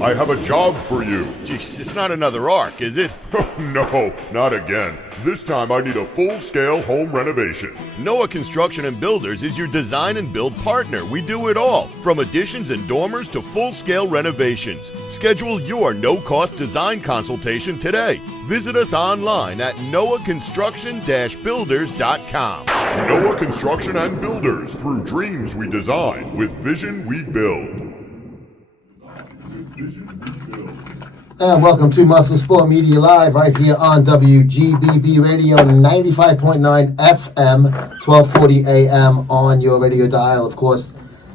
I have a job for you. Jeez, it's not another arc, is it? No, not again. This time I need a full-scale home renovation. Noah Construction and Builders is your design and build partner. We do it all, from additions and dormers to full-scale renovations. Schedule your no-cost design consultation today. Visit us online at noahconstruction-builders.com. Noah Construction and Builders. Through dreams we design, with vision we build. And welcome to MuscleSport Media Live right here on WGBB Radio 95.9 FM, 1240 AM on your radio dial. Of course,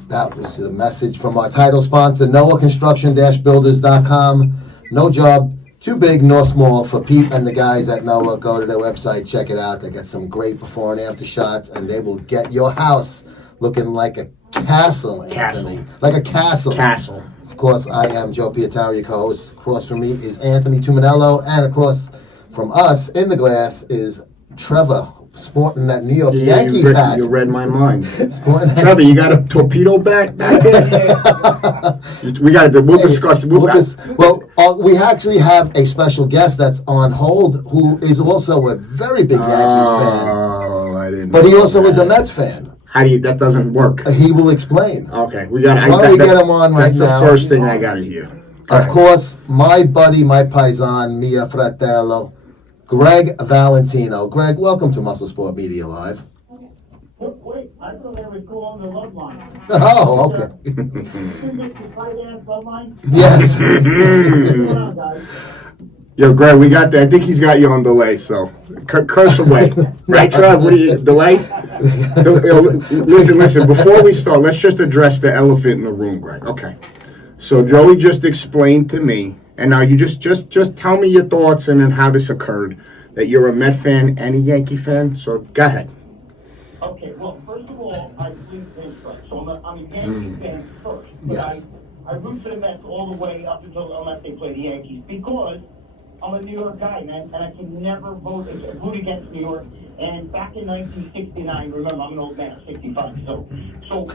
that was the message from our title sponsor, NoahConstruction-Builders.com. No job too big nor small for Pete and the guys at Noah. Go to their website, check it out. They got some great before and after shots, and they will get your house looking like a castle, Anthony. Like a castle. Castle. Of course, I am Joe Pietari, your co-host. Across from me is Anthony Tuminello, and across from us in the glass is Trevor, sporting that New York Yankees hat. You read my mind. Trevor, you got a torpedo bat back there? We'll discuss. We actually have a special guest that's on hold who is also a very big Yankees fan. Oh, I didn't. But he also is a Mets fan. How do you? That doesn't work. He will explain. Okay, we got. Why don't we get him on right now? That's the first thing I got to hear. Of course, my buddy, my paisan, mia fratello, Gregg Valentino. Greg, welcome to MuscleSport Media Live. Wait, I thought they would go on the love line. Oh, okay. Yes. Yo, Greg, we got that. I think he's got you on delay, so curse away. Right, Trev? What do you, delay? Listen, before we start, let's just address the elephant in the room, Greg. Okay. So Joey just explained to me, and now you just tell me your thoughts and then how this occurred, that you're a Met fan and a Yankee fan. So go ahead. Okay, well, first of all, I believe things first. So I'm a Yankee fan first. But Yes. I root for the Mets all the way up unless they play the Yankees because I'm a New York guy, man, and I can never root against New York. And back in 1969, remember, I'm an old man, 65, so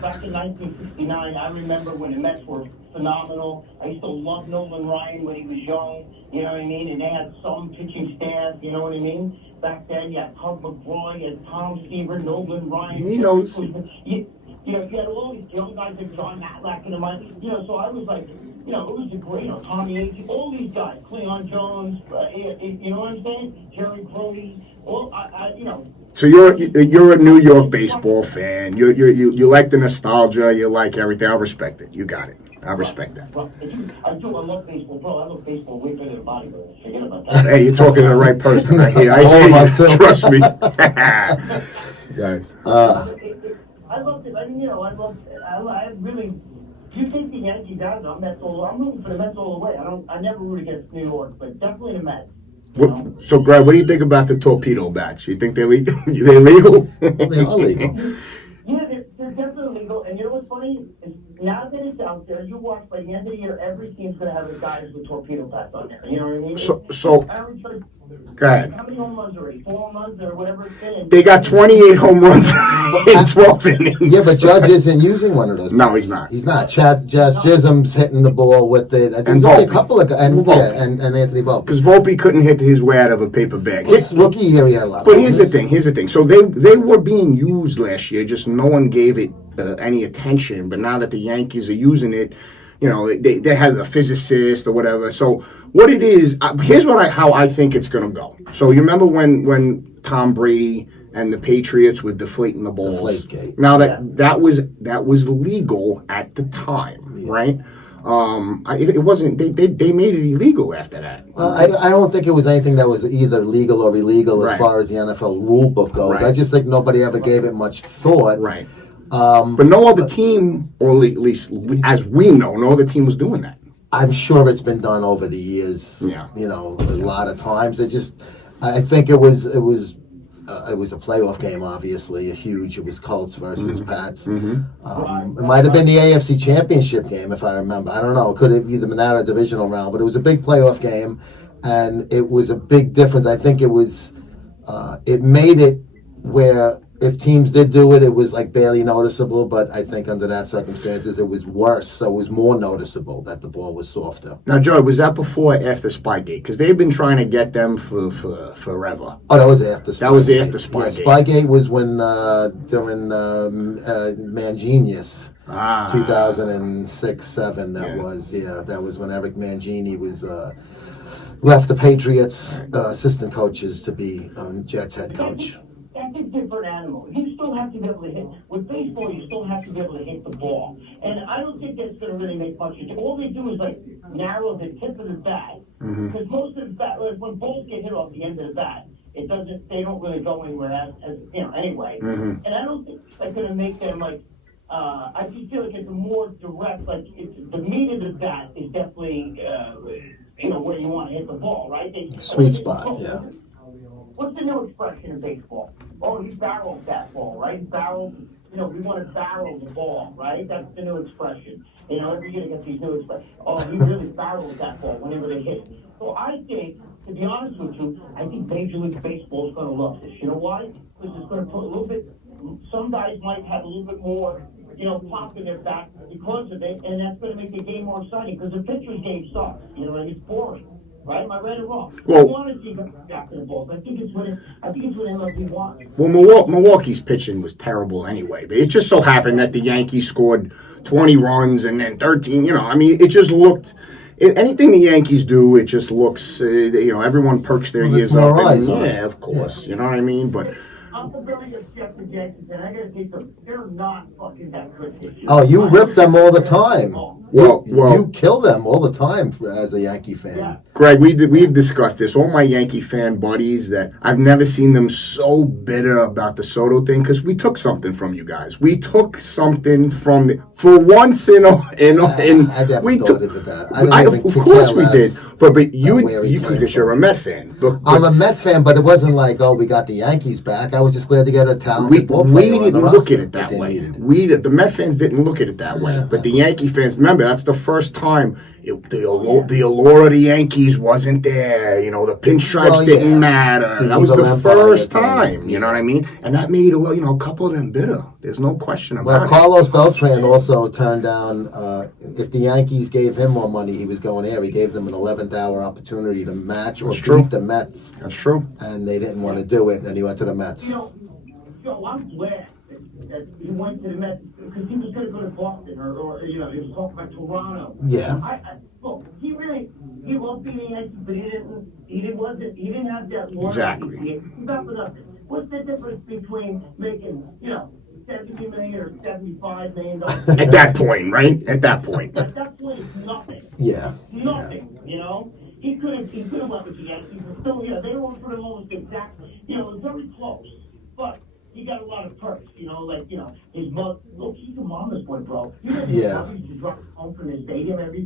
back in 1969, I remember when the Mets were phenomenal. I used to love Nolan Ryan when he was young, you know what I mean? And they had some pitching staff, you know what I mean? Back then, you had Tug McGraw, you had Tom Seaver, Nolan Ryan. He knows. You had all these young guys like John Matlack in the mind, so I was like, it was a great, Tommy Agee, all these guys, Cleon Jones, you know what I'm saying? Jerry Crowley, So you're a New York baseball fan. You like the nostalgia. You like everything. I respect it. You got it. I respect that. Well, I do. I love baseball, bro. I love baseball way better than bodybuilding. Forget about that. Hey, you're talking to the right person. I hear you. Trust me. I love it. I really. You take the Yankees out, I'm rooting for the Mets all the way. I never root against New York, but definitely the Mets. So, Greg, what do you think about the torpedo bats? You think they're legal? They're legal? They are legal. Yeah, they're definitely legal. And you know what's funny? Now that it's out there, you watch by the end of the year, every team's going to have the guys with torpedo bats on there. You know what I mean? So go ahead. How many home runs already? 4 home runs or whatever it's been? They got 28 home runs in 12 innings. Yeah, but Judge isn't using one of those. No, he's not. He's not. Jazz Chisholm's hitting the ball with it. And There's only a Volpe. couple of and Anthony Volpe. Because Volpe couldn't hit his way out of a paper bag. His rookie year, he had a lot. But here's the thing. So they were being used last year. Just no one gave it any attention. But now that the Yankees are using it, they have a physicist or whatever. So what it is, here's how I think it's going to go. So you remember when Tom Brady and the Patriots were deflating the balls? Deflategate. Now that was legal at the time, right? It wasn't. They made it illegal after that. I don't think it was anything that was either legal or illegal as far as the NFL rule book goes. Right. I just think nobody ever gave it much thought. Right. But no other team, or at least as we know, no other team was doing that. I'm sure it's been done over the years. Yeah. A lot of times. I think it was a playoff game, obviously, it was Colts versus Pats. Mm-hmm. It might have been the AFC Championship game, if I remember. I don't know. It could have either been that or divisional round, but it was a big playoff game, and it was a big difference. I think it was, it made it where if teams did do it, it was like barely noticeable. But I think under that circumstances, it was worse. So it was more noticeable that the ball was softer. Now, Joey, was that before or after Spygate? Because they've been trying to get them for forever. Oh, that was after Spygate. That was after Spygate. Yeah, Spygate was when during Manginius. 2006-07. That was when Eric Mangini was left the Patriots assistant coaches to be Jets head coach. That's a different animal. You still have to be able to hit. With baseball, you still have to be able to hit the ball. And I don't think that's going to really make much difference. All they do is narrow the tip of the bat. Because most of the bat, when balls get hit off the end of the bat, they don't really go anywhere anyway. And I don't think that's going to make them I just feel like it's a more direct, the meat of the bat is definitely, where you want to hit the ball, right? Sweet spot, yeah. What's the new expression in baseball? Oh, he barreled that ball, right? Barreled, we want to barrel the ball, right? That's the new expression. Every year they get these new expressions. Oh, he really barreled that ball whenever they hit it. So I think, to be honest with you, I think Major League Baseball is going to love this. You know why? Because it's going to put a little bit, some guys might have a little bit more, pop in their back because of it, and that's going to make the game more exciting because the pitcher's game sucks, and it's boring. Right? Am I right or wrong? Well, I want to see back to the balls. I think it's what MLB wants. Well, Milwaukee's pitching was terrible anyway. But it just so happened that the Yankees scored 20 runs and then 13. It just looked. Anything the Yankees do, it just looks. Everyone perks their ears up. Yeah, of course. You know what I mean? But. I'm familiar with Jeff and Jackson, and I got to take them. They're not fucking that good this year. Oh, you rip them all the time. Well, you kill them all the time as a Yankee fan. Yeah. Greg, we've discussed this. All my Yankee fan buddies that I've never seen them so bitter about the Soto thing because we took something from you guys. We took something from for once in I never we thought took of that. of course we did. But you because you're a Met fan. But I'm a Met fan, but it wasn't like we got the Yankees back. I was just glad to get a talented ball player. We didn't look at it that way. The Met fans didn't look at it that way. But the Yankee fans, remember, that's the first time the allure of the Yankees wasn't there. The pinstripes didn't matter. That was the first time. You know what I mean? And that made a couple of them bitter. There's no question about it. Well, Carlos Beltran also turned down. If the Yankees gave him more money, he was going there. He gave them an 11th hour opportunity to match or beat the Mets. That's true. And they didn't want to do it, and he went to the Mets. Joe, I'm glad that he went to the Mets because he was going to go to Boston or he was talking about Toronto. Yeah. Look, he loved being a Yankee, but he didn't have that loyalty. Exactly. What's the difference between making, $70 million or $75 million? At that point, right? At that point. At that point, it's nothing. Yeah. Nothing. He could have went with the Yankees, but still, they were for the most exact. It was very close, but he got a lot of perks. His mother. Look, he's a mama's boy, bro. His mother used to drive home from the stadium after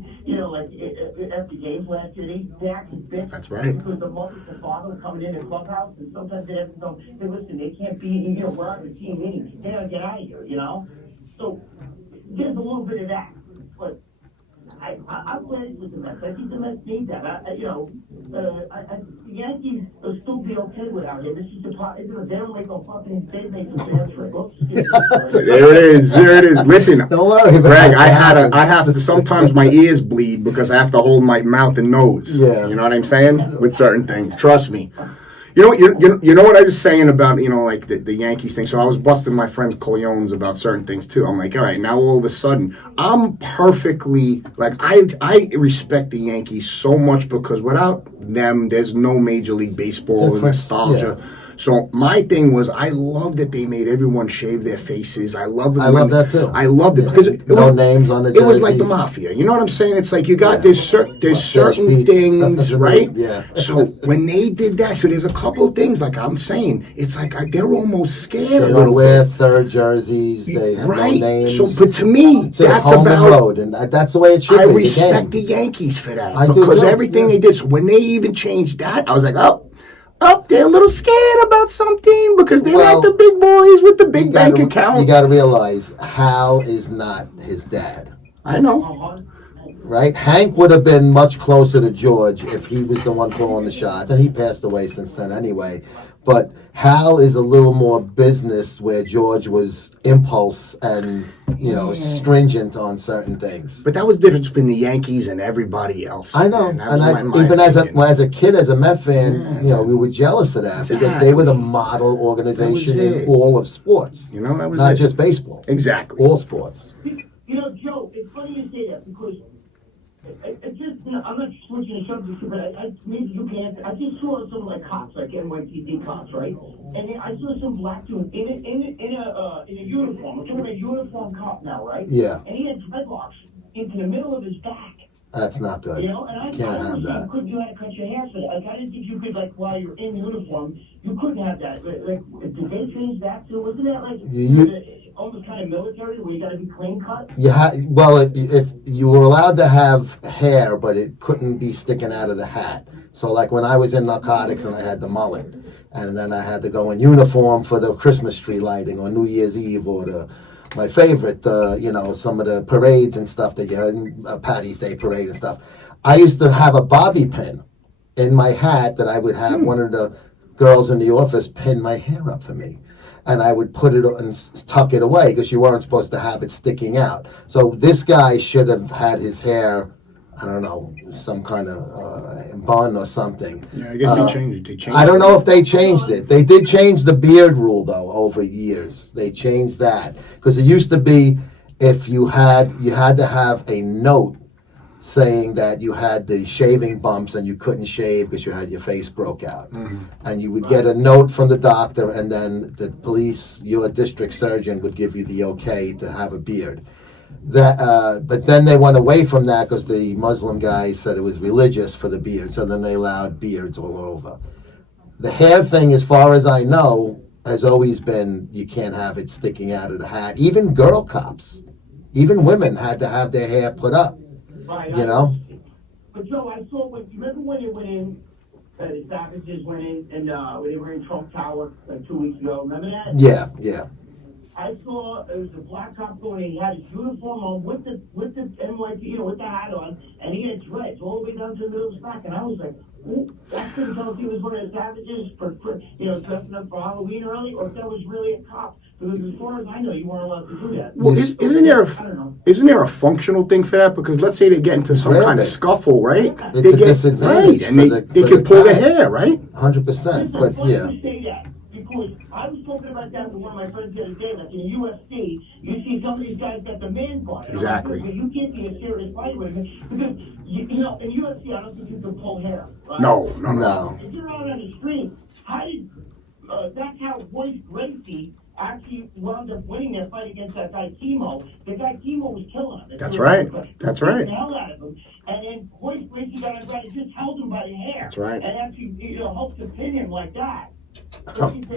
games last year. They acted bitch. That's right. Because the mother and father were coming in the clubhouse, and sometimes they have to go, hey, listen, they can't be, we're out of the team meetings. They gotta get out of here, So there's a little bit of that, but. I'm glad with the Mets. I think the Mets need that. The Yankees will still be okay without him. This is the part. They don't make no fucking. They make the bad trick. There it is. Listen, don't worry, Greg. I have to. Sometimes my ears bleed because I have to hold my mouth and nose. Yeah. You know what I'm saying with certain things. Trust me. You know what I was saying about the Yankees thing. So I was busting my friend's colognes about certain things too. I'm like, all right, now all of a sudden I'm perfectly I respect the Yankees so much because without them, there's no Major League Baseball and nostalgia. Yeah. So my thing was, I love that they made everyone shave their faces. I love that too. I loved it because names on the jerseys. It was like the mafia. You know what I'm saying? It's like you got there's certain things, right? Yeah. So when they did that, so there's a couple of things like I'm saying. It's like they're almost scared. They don't wear third jerseys. They have no names. So, but to me, that's home about and road, and that's the way it should be. I respect the Yankees for that because everything they did. So when they even changed that, I was like, they're a little scared about something because they're like the big boys with the big bank account. You got to realize Hal is not his dad. I know. right? Hank would have been much closer to George if he was the one calling the shots, and he passed away since then anyway. But Hal is a little more business, where George was impulse and stringent on certain things. But that was the difference between the Yankees and everybody else. I know, man. That and was my even opinion. as a kid, as a Met fan, we were jealous of that because they were the model organization in all of sports. that was not it. just baseball. Exactly. All sports. Joe, it's funny you say that because it just, I'm not switching the subject, but maybe you can answer. I just saw some like cops, like NYPD cops, right? And I saw some black dude in a uniform. I'm talking about a uniform cop now, right? Yeah. And he had dreadlocks into the middle of his back. That's not good. And I Can't have that. You had to cut your hair for that. Like, I didn't think you could, like, while you're in uniform, you couldn't have that. Like, did they change that too? Wasn't that like almost kind of military, where you got to be clean cut? If you were allowed to have hair, but it couldn't be sticking out of the hat. So, like when I was in narcotics and I had the mullet, and then I had to go in uniform for the Christmas tree lighting or New Year's Eve or my favorite, some of the parades and stuff that you had, Patty's Day parade and stuff. I used to have a bobby pin in my hat that I would have one of the girls in the office pin my hair up for me. And I would put it and tuck it away because you weren't supposed to have it sticking out. So this guy should have had his hair, I don't know, some kind of bun or something. Yeah, I guess they changed it. I don't know if they changed it. They did change the beard rule, though, over years. They changed that. Because it used to be if you had to have a note saying that you had the shaving bumps and you couldn't shave because you had your face broke out. Mm-hmm. And you would get a note from the doctor, and then the police, your district surgeon, would give you the okay to have a beard. But then they went away from that because the Muslim guys said it was religious for the beard, so then they allowed beards all over. The hair thing, as far as I know, has always been you can't have it sticking out of the hat. Even girl cops, even women had to have their hair put up. Right, But Joe, I saw remember when they went in, the Savages went in, and when they were in Trump Tower like 2 weeks ago. Remember that? Yeah. I saw it was a black cop going. He had his uniform on with the NYPD, with the hat on, and he had dreads all the way down to the middle of his back. And I was like, I couldn't tell if he was one of the Savages for dressing up for Halloween early, or if that was really a cop. Because as far as I know, you weren't allowed to do that. Well, isn't there a functional thing for that? Because let's say they get into some kind of scuffle, right? It's a disadvantage. Right, and they could pull their hair, right? 100%. But yeah. Because I was talking about that with one of my friends the other day. Like in the UFC, you see some of these guys got the man bun. Exactly. But you can't be a serious fighter with it because in UFC, I don't think you can pull hair. Right? No. If you're out on the street, that's how Royce Gracie actually wound up winning their fight against that guy Timo. The guy Timo was killing him. That's right. The hell out of him. And then Royce Gracie got him right and just held him by the hair. That's right. And actually, helped to pin him like that. The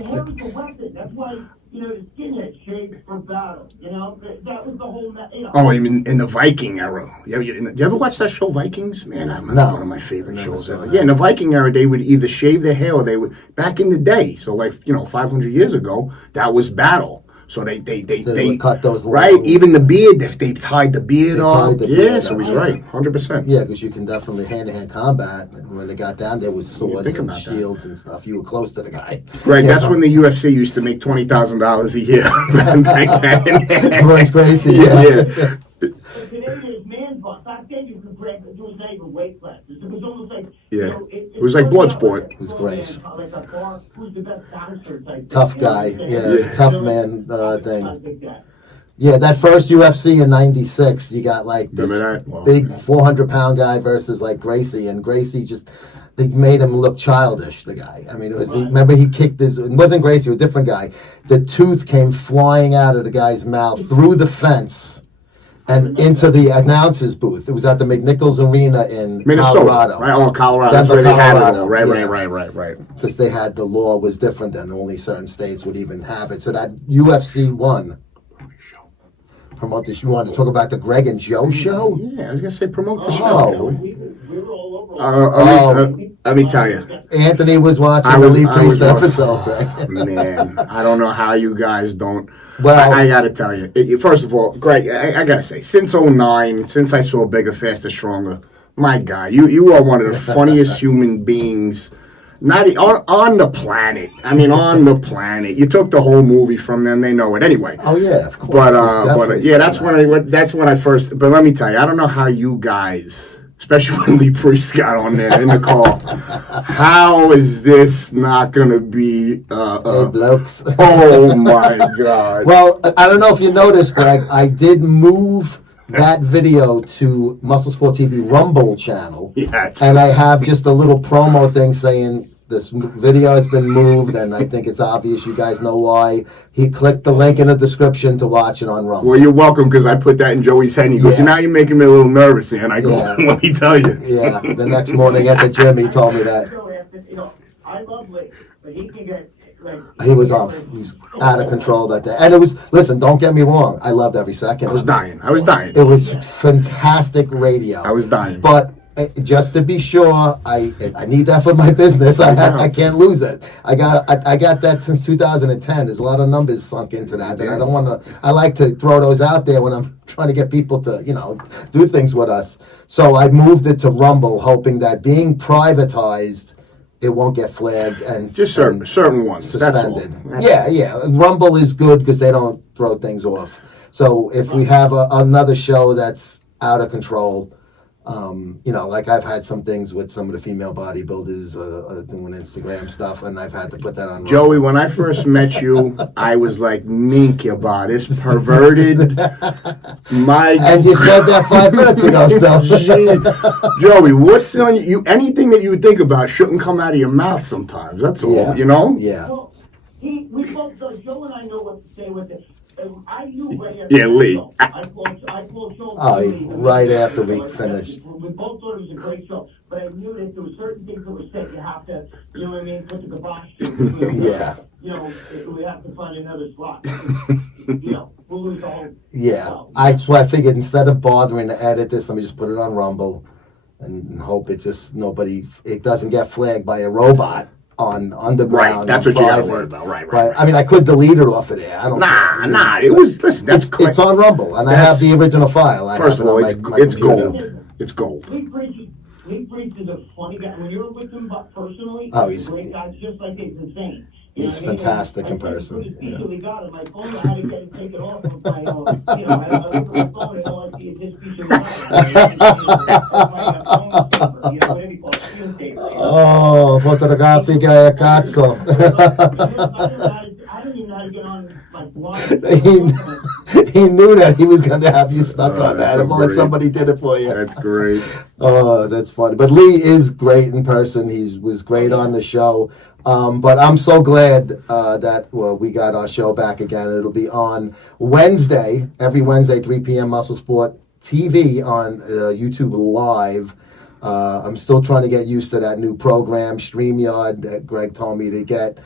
hair is a weapon. That's why, the skinhead shaved for battle. That was the whole. Oh, in the Viking era. You ever watch that show Vikings? Man, that's one of my favorite shows ever. Yeah, in the Viking era, they would either shave their hair or they would. Back in the day, so 500 years ago, that was battle. So they would cut those right. long, Even the beard, if they tied the beard off. So he's right, 100%. Yeah, because you can definitely hand-to-hand combat. And when they got down there with swords and shields and stuff, you were close to the guy. Right, that's when the UFC used to make $20,000 a year back then. Royce Gracie, yeah. Today there's man bun. Back then you could grab it. There was not even weight classes. It was almost like it was like blood sport. It was great. Like a bar. Who's the best bouncer type? Tough guy, tough man thing. Yeah, that first UFC in '96, you got like this big 400-pound guy versus like Gracie, and Gracie they made him look childish, the guy. I mean, remember he kicked it wasn't Gracie, it was a different guy. The tooth came flying out of the guy's mouth through the fence and into the announcer's booth. It was at the McNichols Arena in Minnesota, Colorado. Right? Oh, Colorado. Denver, that's where they had it Colorado. all. Right. Because they had the law was different then. Only certain states would even have it. So that UFC won. Promote this. You want to talk about the Greg and Joe show? Yeah, I was going to say promote the show. We were all over. Let me tell you. Anthony was watching the Lee Priest episode, Greg. Man, I don't know how you guys don't. Well, I got to tell you, first of all, Greg, I got to say, since '09, since I saw Bigger, Faster, Stronger, my God, you are one of the funniest human beings. Not on the planet. I mean, on the planet. You took the whole movie from them. They know it anyway. Oh yeah, of course. But yeah, that's when I first. But let me tell you, I don't know how you guys, especially when Lee Priest got on there in the call, how is this not going to be? Hey, blokes. Oh my God. Well, I don't know if you noticed, Greg. I did move that video to MuscleSport TV Rumble channel. Yeah, and I have just a little promo thing saying this video has been moved, and I think it's obvious. You guys know why. He clicked the link in the description to watch it on Rumble. Well, you're welcome, because I put that in Joey's head, and he goes, now you're making me a little nervous here. And I go, let me tell you. Yeah, the next morning at the gym, he told me that. I love Lee, but he can get... He was off. He was out of control that day. And it was, listen, don't get me wrong. I loved every second. I was dying. It was fantastic radio. I was dying. But just to be sure, I need that for my business. I can't lose it. I got that since 2010. There's a lot of numbers sunk into that. And I don't want to, I like to throw those out there when I'm trying to get people to, do things with us. So I moved it to Rumble, hoping that being privatized, it won't get flagged and just certain ones suspended. Yeah. Rumble is good because they don't throw things off. So if we have another show that's out of control, like I've had some things with some of the female bodybuilders doing Instagram stuff, and I've had to put that on Rumble. Joey, when I first met you, I was like, mink your body, this perverted. And you said that 5 minutes ago still. Joey, what's on you? Anything that you would think about shouldn't come out of your mouth sometimes. That's all, Yeah. Well, we both, Joe and I know what to say with it. I knew right after Lee. I called Joe. Right after we finished. We both thought it was a great show, but I knew that there were certain things that were said. You have to, you know what I mean, put the kibosh to. Yeah. We have to find another slot. We'll lose the whole. Yeah. So I figured instead of bothering to edit this, let me just put it on Rumble and hope it doesn't get flagged by a robot. On underground, right? That's what you got to worry about, right? I mean, I could delete it off of there. I don't. Nah. It was. Listen, it's on Rumble, and I have the original file. First of all, it's gold. It's gold. Lee Priest is a funny guy. When you're with him personally, he's a great guy. Just like he's insane. He's fantastic in person. We got it. My phone, I had to get it taken off of my, I look at my phone and all I see is this piece of Oh, fotografica e cazzo. I didn't even know how to get on He knew that he was going to have you stuck on that unless somebody did it for you. That's great. Oh, that's funny. But Lee is great in person. He was great on the show. But I'm so glad that we got our show back again. It'll be on Wednesday, every Wednesday, 3 p.m. MuscleSport TV on YouTube Live. I'm still trying to get used to that new program, StreamYard, that Greg told me to get.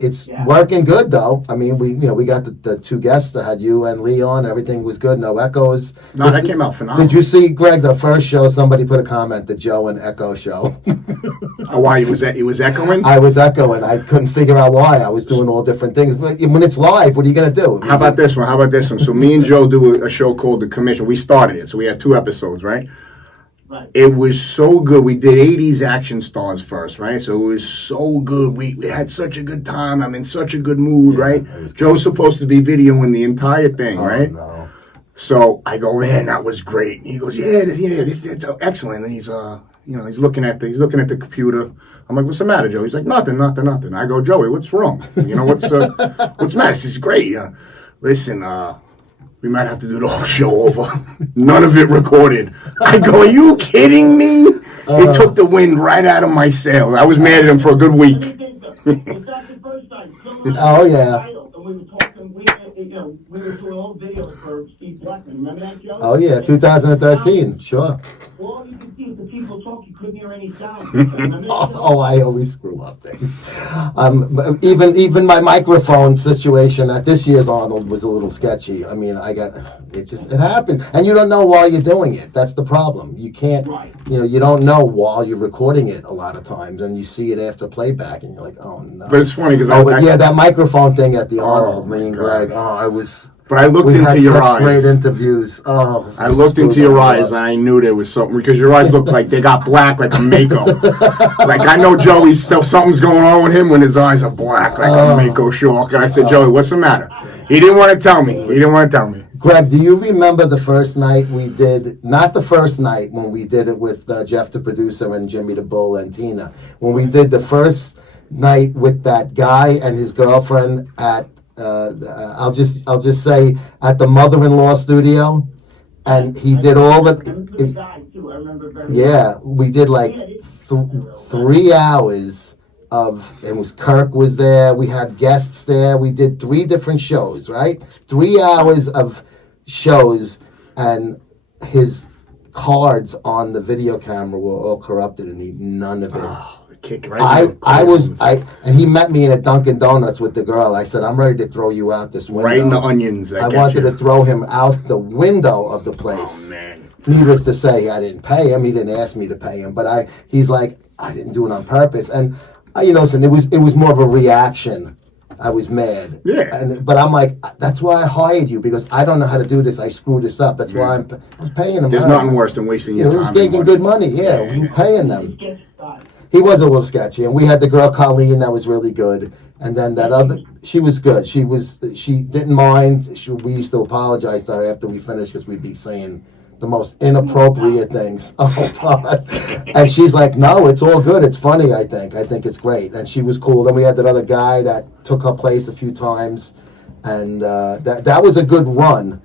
It's working good though. I mean, we got the two guests that had you and Lee on. Everything was good. No echoes. No, that came out phenomenal. Did you see, Greg, the first show? Somebody put a comment, the Joe and Echo show. Oh, why he was echoing? I was echoing. I couldn't figure out why. I was doing all different things. But when it's live, what are you going to do? How about this one? So me and Joe do a show called The Commission. We started it, so we had 2 episodes, right? Right. It was so good. We did 80s action stars first, right? So it was so good. We had such a good time. I'm in such a good mood, right? Joe's supposed to be videoing the entire thing, right? No. So I go, man, that was great. He goes, it's excellent. And he's he's looking at the computer. I'm like, what's the matter, Joe? He's like, nothing. I go, Joey, what's wrong? What's the matter? This is great. Listen, we might have to do the whole show over. None of it recorded. I go, are you kidding me? It took the wind right out of my sails. I was mad at him for a good week. Oh, yeah. We were doing old videos for Steve Blackman. Remember that, Joe? Oh, yeah, 2013, sure. All you could see is the people talk. You couldn't hear any sound. Oh, I always screw up things. Even my microphone situation at this year's Arnold was a little sketchy. I mean, it happened. And you don't know while you're doing it. That's the problem. You can't, you don't know while you're recording it a lot of times. And you see it after playback and you're like, oh, no. But it's funny because that microphone thing at the Arnold, me and Greg, But I looked we into had your such eyes. great interviews. Oh, I looked into your eyes and I knew there was something because your eyes looked like they got black like a Mako. Like I know Joey's still something's going on with him when his eyes are black like a Mako shark. And I said, Joey, what's the matter? He didn't want to tell me. Greg, do you remember the first night we did? Not the first night when we did it with Jeff the producer and Jimmy the Bull and Tina. When we did the first night with that guy and his girlfriend at I'll just say at the mother-in-law studio, and he did all the. Yeah, we did like 3 hours of. It was Kirk was there. We had guests there. We did 3 different shows. Right, 3 hours of shows, and his cards on the video camera were all corrupted, and none of it. Kick right and he met me in a Dunkin' Donuts with the girl. I said, I'm ready to throw you out this window. Right in the onions. I wanted to throw him out the window of the place. Oh, man. Needless to say, I didn't pay him. He didn't ask me to pay him. But he's like, I didn't do it on purpose. And, listen, it was more of a reaction. I was mad. Yeah. But I'm like, that's why I hired you, because I don't know how to do this. I screwed this up. That's why I was paying him. There's nothing worse than wasting your time. He was making good money. Yeah, we paying them. He was a little sketchy, and we had the girl Colleen that was really good, and then that other, she was good. She didn't mind. We used to apologize to her after we finished because we'd be saying the most inappropriate things. Oh God! And she's like, "No, it's all good. It's funny. I think it's great." And she was cool. Then we had that other guy that took her place a few times, and that was a good run.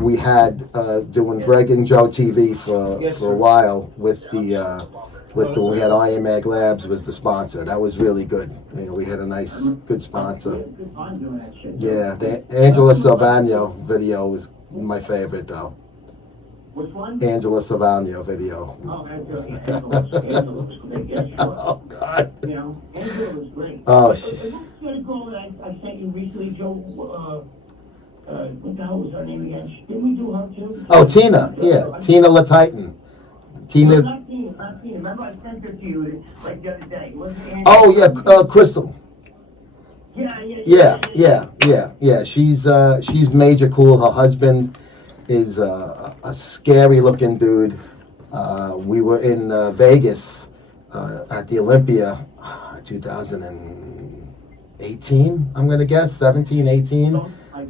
We had doing Greg and Joe TV for a while with the. We had Iron Mag Labs was the sponsor. That was really good. We had a nice, good sponsor. Yeah, the Angela Silvano video was my favorite, though. Which one? Angela Silvano video. Oh, Angela was great. Yeah, sure. Oh God. Angela was great. Oh, What's the girl that I sent you recently, Joe? What the hell was her name again? Didn't we do her too? Oh, Tina. Yeah, Tina LaTitan. No, not Tina. Remember I sent her to you like the other day. Oh yeah, Crystal. Yeah. She's major cool. Her husband is a scary looking dude. We were in Vegas at the Olympia, 2018. I'm gonna guess 17, 18.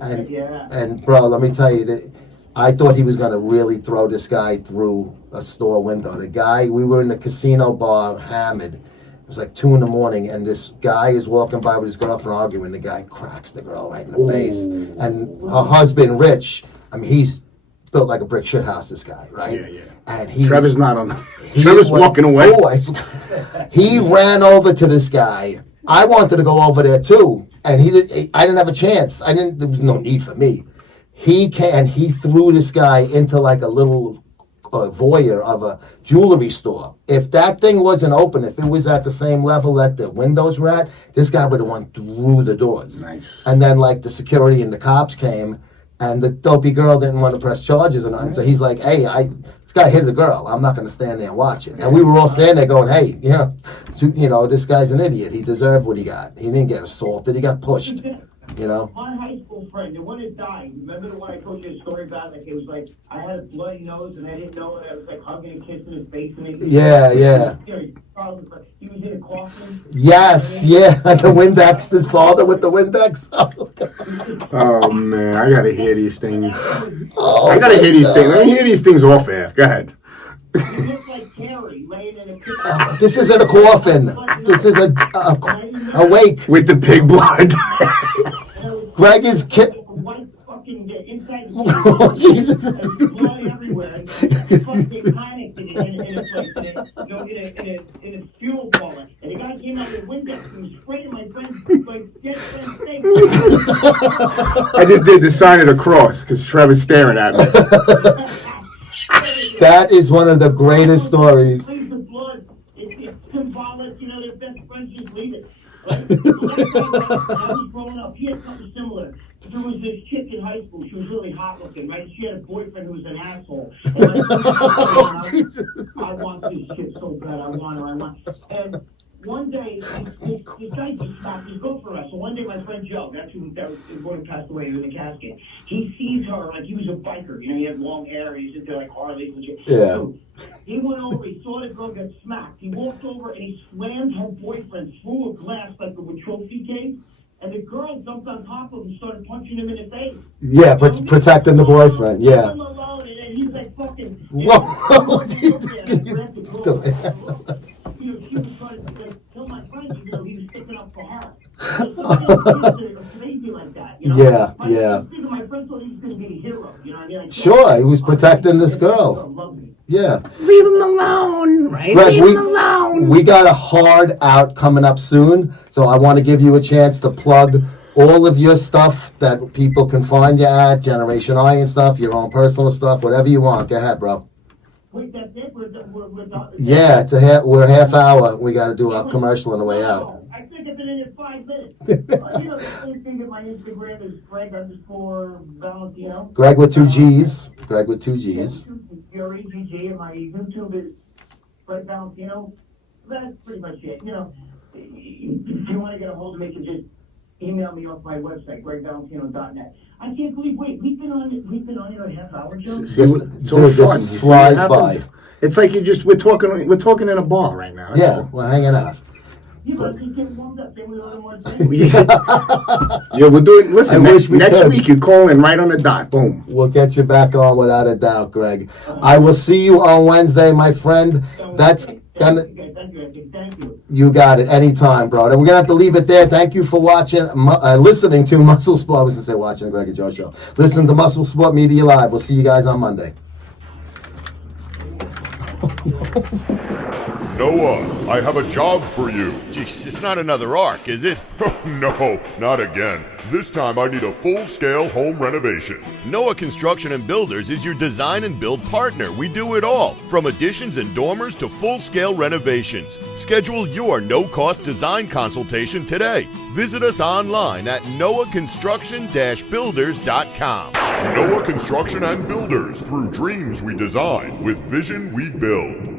And bro, let me tell you that. I thought he was going to really throw this guy through a store window. The guy, we were in the casino bar, Hammered. It was like 2 a.m, and this guy is walking by with his girlfriend arguing. The guy cracks the girl right in the face. And her husband, Rich, he's built like a brick shit house, this guy, right? Yeah. And Trevor's not on. Trevor's walking away. Oh, he ran over to this guy. I wanted to go over there too, and I didn't have a chance. There was no need for me. He threw this guy into like a little voyeur of a jewelry store. If that thing wasn't open, if it was at the same level that the windows were at, this guy would have went through the doors. Nice. And then like the security and the cops came, and the dopey girl didn't want to press charges or nothing. So he's like, hey, this guy hit a girl. I'm not going to stand there and watch it. And we were all standing there going, hey, this guy's an idiot. He deserved what he got. He didn't get assaulted. He got pushed. My high school friend, the one that died, remember the one I told you a story about? Like, it was like, I had a bloody nose and I didn't know it. I was like hugging and kissing his face. Yeah. He was in a coffin. Yes, yeah. The Windex, his father with the Windex. Oh, God. Oh man, I got to hear these things. I got to hear these things. Let me hear these things off air. Go ahead. He looked like Terry laying in a kitchen. This isn't a coffin. This is a wake. With the pig blood. Greg is White fucking inside Oh, Jesus. blood everywhere. Fucking panicked in a place, in a fuel boiler. And the guy came out with Windex and was spraying my friend's dead friend's face. I just did the sign of the cross because Trevor's staring at me. That is one of the greatest stories. It's symbolic, their best friends just leave it. Like, I was growing up, he had something similar. There was this chick in high school, she was really hot looking, right? She had a boyfriend who was an asshole. And I want this chick so bad, I want her. And one day, this guy just smacked his girlfriend. So one day, my friend Joe, that's who passed away in the casket, he sees her like he was a biker. You know, he had long hair. He's into like Harleys and shit. Yeah. So he went over. He saw the girl get smacked. He walked over and he slammed her boyfriend through a glass like a trophy case. And the girl jumped on top of him and started punching him in the face. Yeah, protecting the boyfriend. Yeah. Leave him alone, and then he's like fucking. Whoa! Jesus, You know, she was trying to kill my friend. You know, he was sticking up for her. Crazy like that. You know? Yeah, My friend thought he was going to be a hero. You know what I mean? Like, sure, he was protecting this girl. Yeah. Leave him alone, right? Greg, Leave him alone. we got a hard out coming up soon, so I want to give you a chance to plug all of your stuff that people can find you at, Generation Iron stuff, your own personal stuff, whatever you want. Go ahead, bro. Wait, that's it? Yeah, we're half hour. We got to do a commercial on the way out. I think I've been in it 5 minutes. You know, the same thing that my Instagram is Gregg_Valentino. Greg with 2 G's. Greg with 2 G's. G-R-E-G-G, and my YouTube is Gregg Valentino. That's pretty much it. You know, if you want to get a hold of me, you can just email me off my website, GreggValentino.net. I can't believe, we've been on it a half hour, Joe. It's all fun. You see Flies what by. happens? It's like we're talking in a bar right now. That's Yeah, all. we're hanging out. You know, just get warmed up, then we order more things. Yeah, we're doing. Listen, I wish we next could. week you call in right on the dot. Boom. We'll get you back on without a doubt, Greg. I will see you on Wednesday, my friend. That's gonna. Thank you. You got it. Anytime, bro. We're going to have to leave it there. Thank you for watching, listening to MuscleSport. I was going to say watching the Greg and Joe Show. Listen to MuscleSport Media Live. We'll see you guys on Monday. Noah, I have a job for you. Jeez, it's not another arc, is it? No, not again. This time I need a full-scale home renovation. Noah Construction and Builders is your design and build partner. We do it all, from additions and dormers to full-scale renovations. Schedule your no-cost design consultation today. Visit us online at noahconstruction-builders.com. Noah Construction and Builders, through dreams we design, with vision we build.